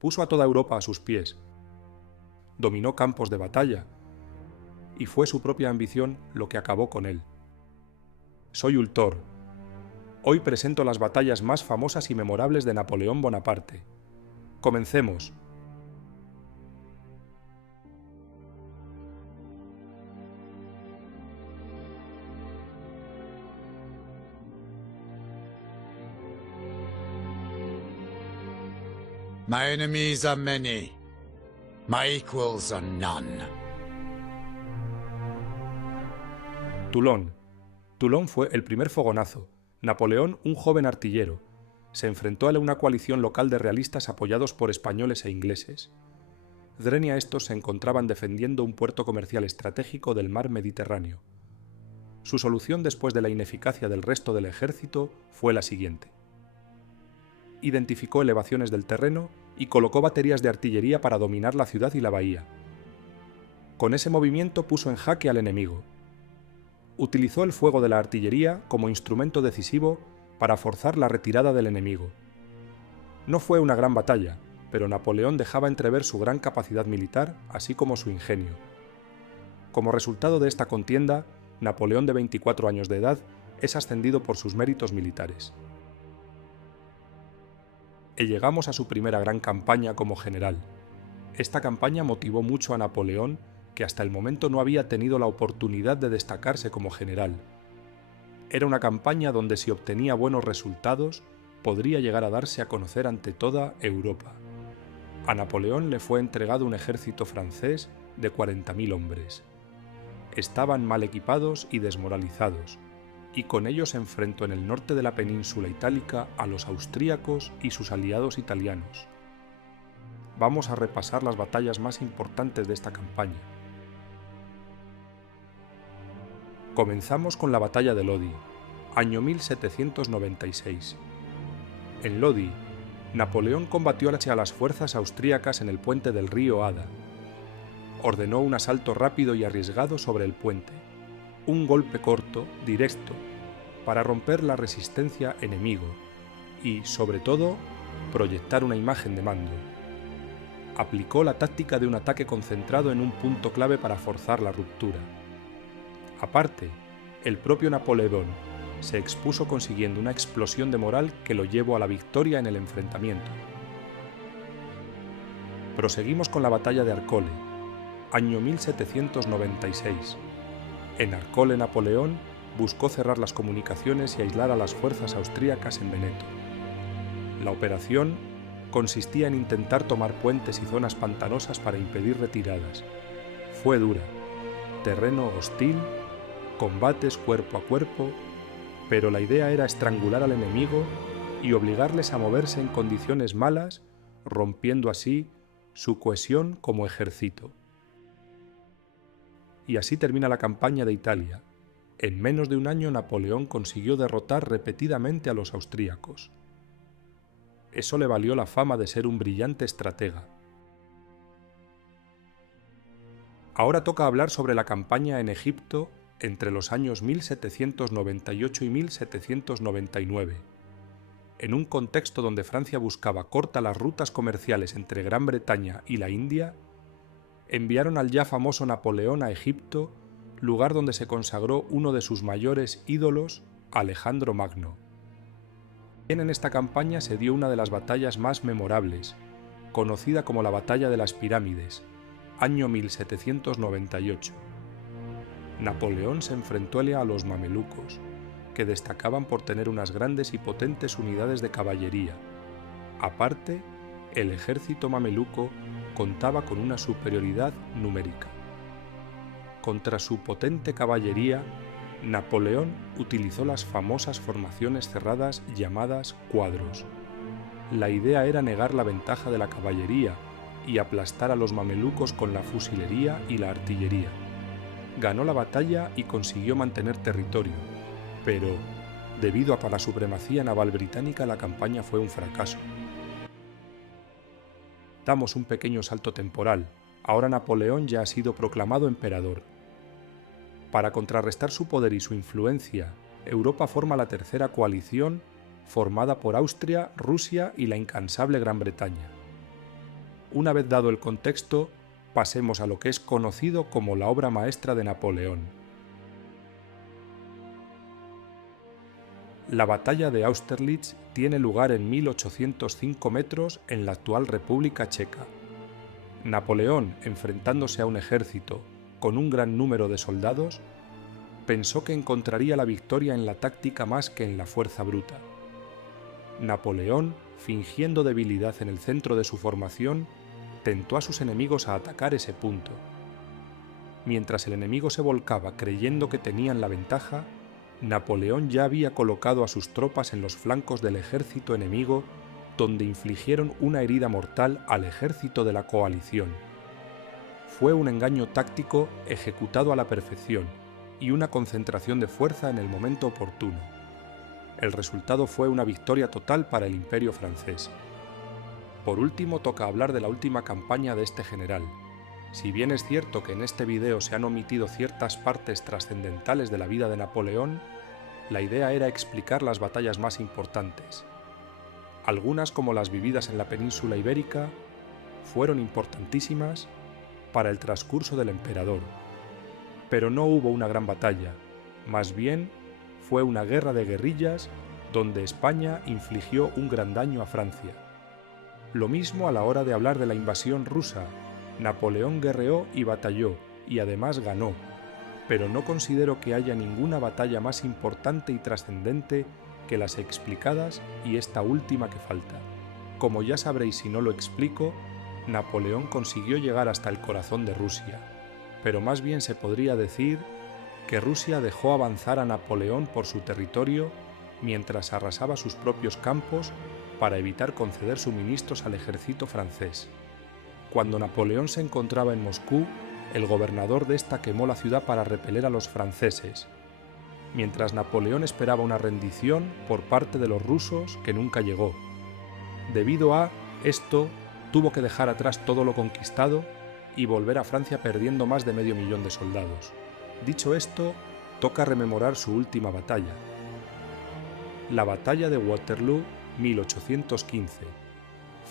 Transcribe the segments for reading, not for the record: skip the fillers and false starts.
Puso a toda Europa a sus pies, dominó campos de batalla, y fue su propia ambición lo que acabó con él. Soy Ultor. Hoy presento las batallas más famosas y memorables de Napoleón Bonaparte. Comencemos. My enemies are many. My equals are none. Toulon. Toulon fue el primer fogonazo. Napoleón, un joven artillero, se enfrentó a una coalición local de realistas apoyados por españoles e ingleses. Dren y a estos se encontraban defendiendo un puerto comercial estratégico del mar Mediterráneo. Su solución después de la ineficacia del resto del ejército fue la siguiente. Identificó elevaciones del terreno y colocó baterías de artillería para dominar la ciudad y la bahía. Con ese movimiento puso en jaque al enemigo. Utilizó el fuego de la artillería como instrumento decisivo para forzar la retirada del enemigo. No fue una gran batalla, pero Napoleón dejaba entrever su gran capacidad militar, así como su ingenio. Como resultado de esta contienda, Napoleón, de 24 años de edad, es ascendido por sus méritos militares. Y llegamos a su primera gran campaña como general. Esta campaña motivó mucho a Napoleón, que hasta el momento no había tenido la oportunidad de destacarse como general. Era una campaña donde, si obtenía buenos resultados, podría llegar a darse a conocer ante toda Europa. A Napoleón le fue entregado un ejército francés de 40.000 hombres. Estaban mal equipados y desmoralizados, y con ellos se enfrentó en el norte de la península itálica a los austríacos y sus aliados italianos. Vamos a repasar las batallas más importantes de esta campaña. Comenzamos con la batalla de Lodi, año 1796. En Lodi, Napoleón combatió a las fuerzas austríacas en el puente del río Adda. Ordenó un asalto rápido y arriesgado sobre el puente. Un golpe corto, directo, para romper la resistencia enemigo y, sobre todo, proyectar una imagen de mando. Aplicó la táctica de un ataque concentrado en un punto clave para forzar la ruptura. Aparte, el propio Napoleón se expuso consiguiendo una explosión de moral que lo llevó a la victoria en el enfrentamiento. Proseguimos con la batalla de Arcole, año 1796. En Arcole, Napoleón buscó cerrar las comunicaciones y aislar a las fuerzas austríacas en Veneto. La operación consistía en intentar tomar puentes y zonas pantanosas para impedir retiradas. Fue dura, terreno hostil, combates cuerpo a cuerpo, pero la idea era estrangular al enemigo y obligarles a moverse en condiciones malas, rompiendo así su cohesión como ejército. Y así termina la campaña de Italia. En menos de un año Napoleón consiguió derrotar repetidamente a los austríacos. Eso le valió la fama de ser un brillante estratega. Ahora toca hablar sobre la campaña en Egipto entre los años 1798 y 1799. En un contexto donde Francia buscaba cortar las rutas comerciales entre Gran Bretaña y la India, enviaron al ya famoso Napoleón a Egipto, lugar donde se consagró uno de sus mayores ídolos, Alejandro Magno. En esta campaña se dio una de las batallas más memorables, conocida como la Batalla de las Pirámides, año 1798. Napoleón se enfrentó a los mamelucos, que destacaban por tener unas grandes y potentes unidades de caballería. Aparte, el ejército mameluco contaba con una superioridad numérica. Contra su potente caballería, Napoleón utilizó las famosas formaciones cerradas llamadas cuadros. La idea era negar la ventaja de la caballería y aplastar a los mamelucos con la fusilería y la artillería. Ganó la batalla y consiguió mantener territorio, pero, debido a la supremacía naval británica, la campaña fue un fracaso. Damos un pequeño salto temporal. Ahora Napoleón ya ha sido proclamado emperador. Para contrarrestar su poder y su influencia, Europa forma la tercera coalición, formada por Austria, Rusia y la incansable Gran Bretaña. Una vez dado el contexto, pasemos a lo que es conocido como la obra maestra de Napoleón. La batalla de Austerlitz tiene lugar en 1805 metros en la actual República Checa. Napoleón, enfrentándose a un ejército con un gran número de soldados, pensó que encontraría la victoria en la táctica más que en la fuerza bruta. Napoleón, fingiendo debilidad en el centro de su formación, tentó a sus enemigos a atacar ese punto. Mientras el enemigo se volcaba creyendo que tenían la ventaja, Napoleón ya había colocado a sus tropas en los flancos del ejército enemigo, donde infligieron una herida mortal al ejército de la coalición. Fue un engaño táctico ejecutado a la perfección y una concentración de fuerza en el momento oportuno. El resultado fue una victoria total para el Imperio francés. Por último, toca hablar de la última campaña de este general. Si bien es cierto que en este video se han omitido ciertas partes trascendentales de la vida de Napoleón, la idea era explicar las batallas más importantes. Algunas, como las vividas en la península ibérica, fueron importantísimas para el transcurso del emperador. Pero no hubo una gran batalla, más bien fue una guerra de guerrillas donde España infligió un gran daño a Francia. Lo mismo a la hora de hablar de la invasión rusa. Napoleón guerreó y batalló, y además ganó, pero no considero que haya ninguna batalla más importante y trascendente que las explicadas y esta última que falta. Como ya sabréis si no lo explico, Napoleón consiguió llegar hasta el corazón de Rusia, pero más bien se podría decir que Rusia dejó avanzar a Napoleón por su territorio mientras arrasaba sus propios campos para evitar conceder suministros al ejército francés. Cuando Napoleón se encontraba en Moscú, el gobernador de esta quemó la ciudad para repeler a los franceses, mientras Napoleón esperaba una rendición por parte de los rusos que nunca llegó. Debido a esto, tuvo que dejar atrás todo lo conquistado y volver a Francia perdiendo más de 500.000 de soldados. Dicho esto, toca rememorar su última batalla. La batalla de Waterloo, 1815.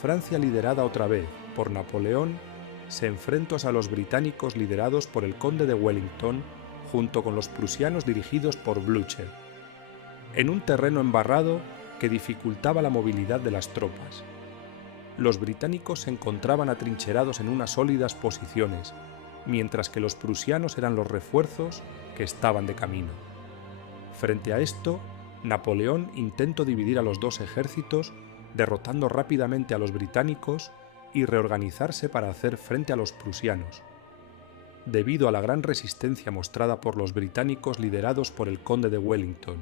Francia, liderada otra vez por Napoleón, se enfrentó a los británicos liderados por el conde de Wellington junto con los prusianos dirigidos por Blücher, en un terreno embarrado que dificultaba la movilidad de las tropas. Los británicos se encontraban atrincherados en unas sólidas posiciones, mientras que los prusianos eran los refuerzos que estaban de camino. Frente a esto, Napoleón intentó dividir a los dos ejércitos, derrotando rápidamente a los británicos y reorganizarse para hacer frente a los prusianos. Debido a la gran resistencia mostrada por los británicos liderados por el conde de Wellington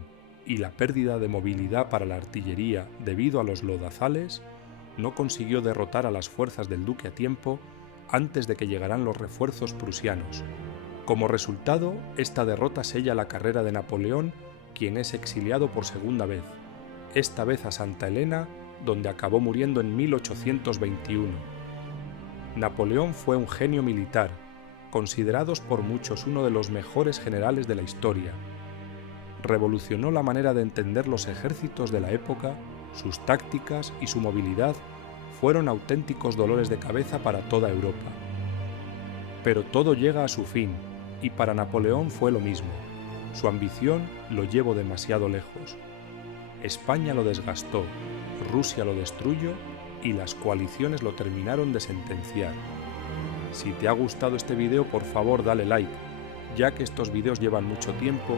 y la pérdida de movilidad para la artillería debido a los lodazales, no consiguió derrotar a las fuerzas del duque a tiempo antes de que llegaran los refuerzos prusianos. Como resultado, esta derrota sella la carrera de Napoleón, quien es exiliado por segunda vez, esta vez a Santa Elena, donde acabó muriendo en 1821. Napoleón fue un genio militar, considerados por muchos uno de los mejores generales de la historia. Revolucionó la manera de entender los ejércitos de la época, sus tácticas y su movilidad fueron auténticos dolores de cabeza para toda Europa. Pero todo llega a su fin, y para Napoleón fue lo mismo. Su ambición lo llevó demasiado lejos. España lo desgastó, Rusia lo destruyó y las coaliciones lo terminaron de sentenciar. Si te ha gustado este video, por favor dale like, ya que estos videos llevan mucho tiempo,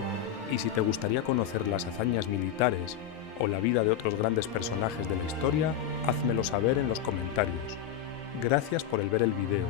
y si te gustaría conocer las hazañas militares o la vida de otros grandes personajes de la historia, házmelo saber en los comentarios. Gracias por ver el video.